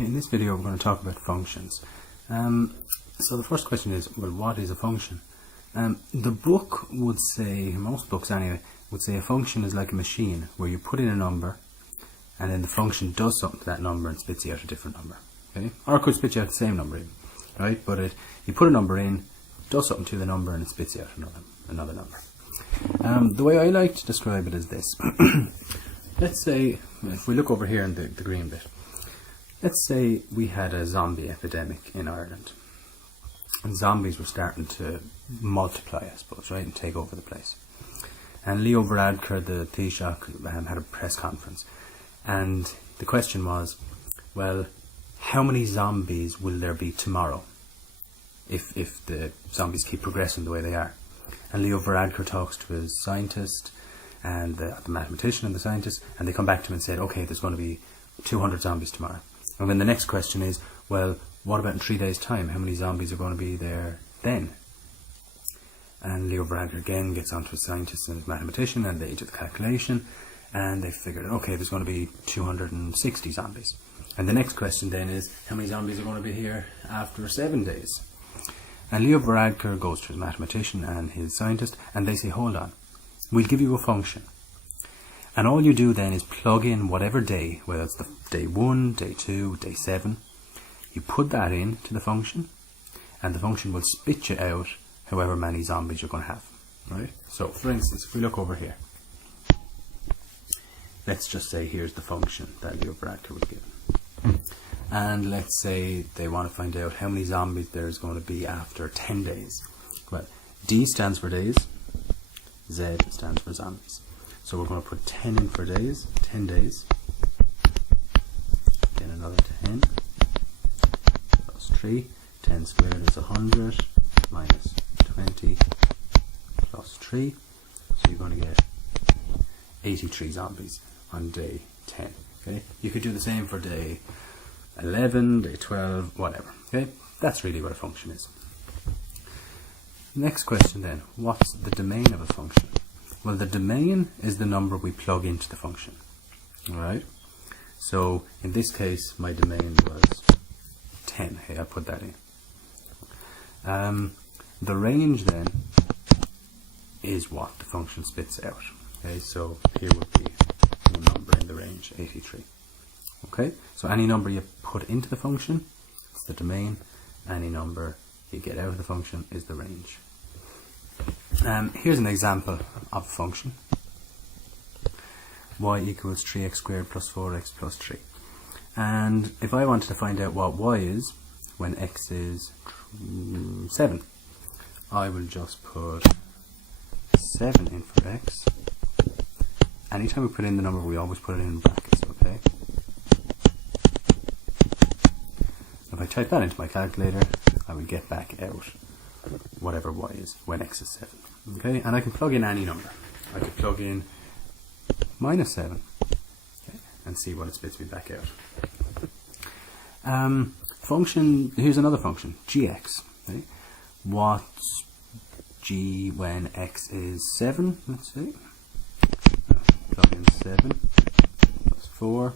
In this video we're going to talk about functions. So the first question is, well, what is a function? The book would say, most books anyway, would say a function is like a machine where you put in a number and then the function does something to that number and spits you out a different number. Okay? Or it could spit you out the same number even, right? But you put a number in, does something to the number and it spits you out another number. The way I like to describe it is this. Let's say, if we look over here in the green bit, let's say we had a zombie epidemic in Ireland. And zombies were starting to multiply, I suppose, right, and take over the place. And Leo Varadkar, the Taoiseach, had a press conference. And the question was, well, how many zombies will there be tomorrow if the zombies keep progressing the way they are? And Leo Varadkar talks to his scientist and the mathematician and the scientist, and they come back to him and said, okay, there's going to be 200 zombies tomorrow. And then the next question is, well, what about in 3 days' time? How many zombies are going to be there then? And Leo Varadkar again gets onto his scientist and his mathematician, and they do the calculation, and they figured, okay, there's going to be 260 zombies. And the next question then is, how many zombies are going to be here after 7 days? And Leo Varadkar goes to his mathematician and his scientist, and they say, hold on, we'll give you a function. And all you do then is plug in whatever day, whether it's the day 1, day 2, day 7, you put that into the function, and the function will spit you out however many zombies you're going to have. Right? So, for instance, if we look over here, let's just say here's the function that Leo Varadkar was given. And let's say they want to find out how many zombies there's going to be after 10 days. Well, D stands for days, Z stands for zombies. So we're going to put 10 in for days, 10 days, then another 10, plus 3, 10 squared is 100, minus 20, plus 3, so you're going to get 83 zombies on day 10. Okay? You could do the same for day 11, day 12, whatever. Okay? That's really what a function is. Next question then, what's the domain of a function? Well, the domain is the number we plug into the function. Alright? So, in this case, my domain was 10. Hey, I put that in. The range then is what the function spits out. Okay, so here would be a number in the range, 83. Okay, so any number you put into the function is the domain. Any number you get out of the function is the range. Here's an example of a function. Y equals 3x squared plus 4x plus 3. And if I wanted to find out what y is when x is 7, I will just put 7 in for x. Anytime we put in the number, we always put it in brackets, okay? If I type that into my calculator, I will get back out whatever y is when x is 7. Okay, and I can plug in any number. I could plug in minus 7, okay, and see what it spits me back out. Function, here's another function, gx. Okay. What's g when x is 7? Let's see. Plug in 7 plus 4,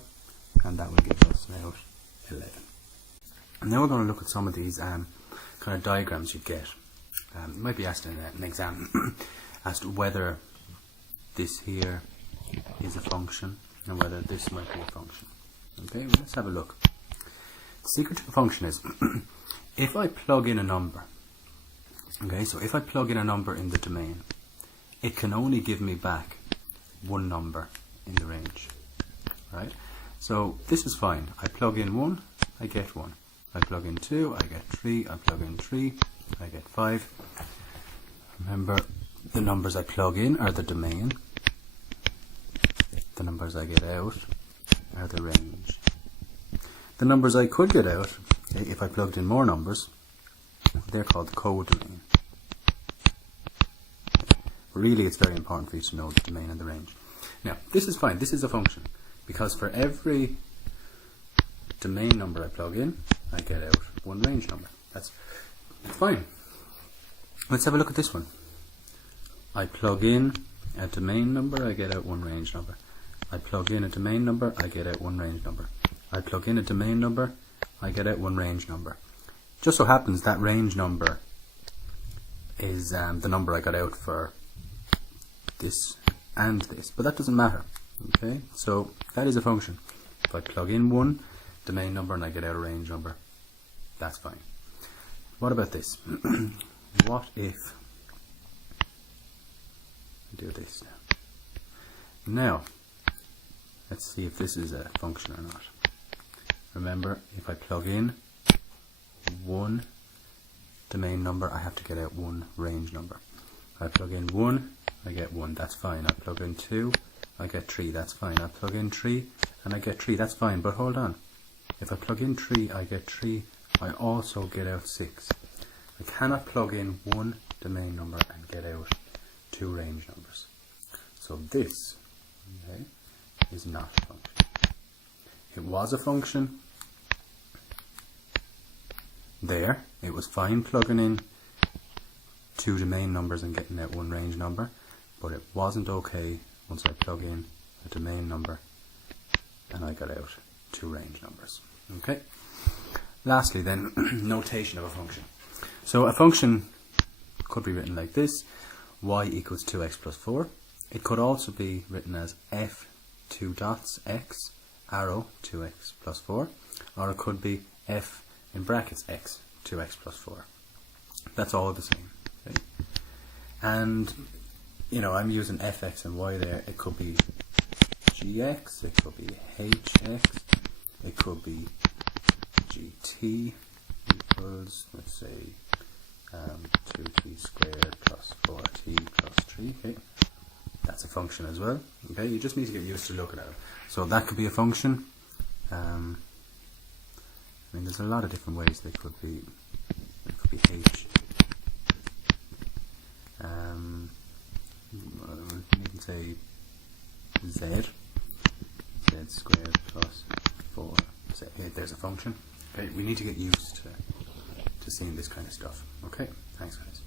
and that will give us out 11. And now we're going to look at some of these kind of diagrams you get. You might be asked in an exam as to whether this here is a function and whether this might be a function. Okay, well, let's have a look. The secret to a function is if I plug in a number, okay, so if I plug in a number in the domain, it can only give me back one number in the range. Right? So this is fine. I plug in 1, I get 1. I plug in 2, I get 3. I plug in 3, I get 5. Remember, the numbers I plug in are the domain. The numbers I get out are the range. The numbers I could get out, okay, if I plugged in more numbers, they're called the codomain. Really, it's very important for you to know the domain and the range. Now, this is fine. This is a function, because for every domain number I plug in, I get out one range number. That's fine. Let's have a look at this one. I plug in a domain number, I get out one range number. I plug in a domain number, I get out one range number. I plug in a domain number, I get out one range number. Just so happens that range number is the number I got out for this and this, but that doesn't matter. Okay, so that is a function. If I plug in one domain number and I get out a range number, that's fine. What about this? What if I do this now? Now, let's see if this is a function or not. Remember, if I plug in one domain number, I have to get out one range number. I plug in 1, I get 1, that's fine. I plug in 2, I get 3, that's fine. I plug in 3 and I get 3, that's fine. But hold on, if I plug in 3, I get 3, I also get out 6. I cannot plug in one domain number and get out two range numbers. So this, okay, is not a function. It was a function there. It was fine plugging in two domain numbers and getting out one range number, but it wasn't okay once I plug in a domain number and I got out two range numbers. Okay. Lastly then, notation of a function. So a function could be written like this: y equals 2x plus 4. It could also be written as f 2 dots x arrow 2x plus 4, or it could be f in brackets x 2x plus 4. That's all the same. Okay? And you know, I'm using fx and y there. It could be gx, it could be hx, it could be gt equals, let's say, 2t squared plus 4t plus 3. Okay, that's a function as well. Okay, you just need to get used to looking at it. So that could be a function. I mean, there's a lot of different ways they could be. It could be h. You can say z squared plus 4. So there's a function. Okay, we need to get used to seeing this kind of stuff. Okay, thanks guys.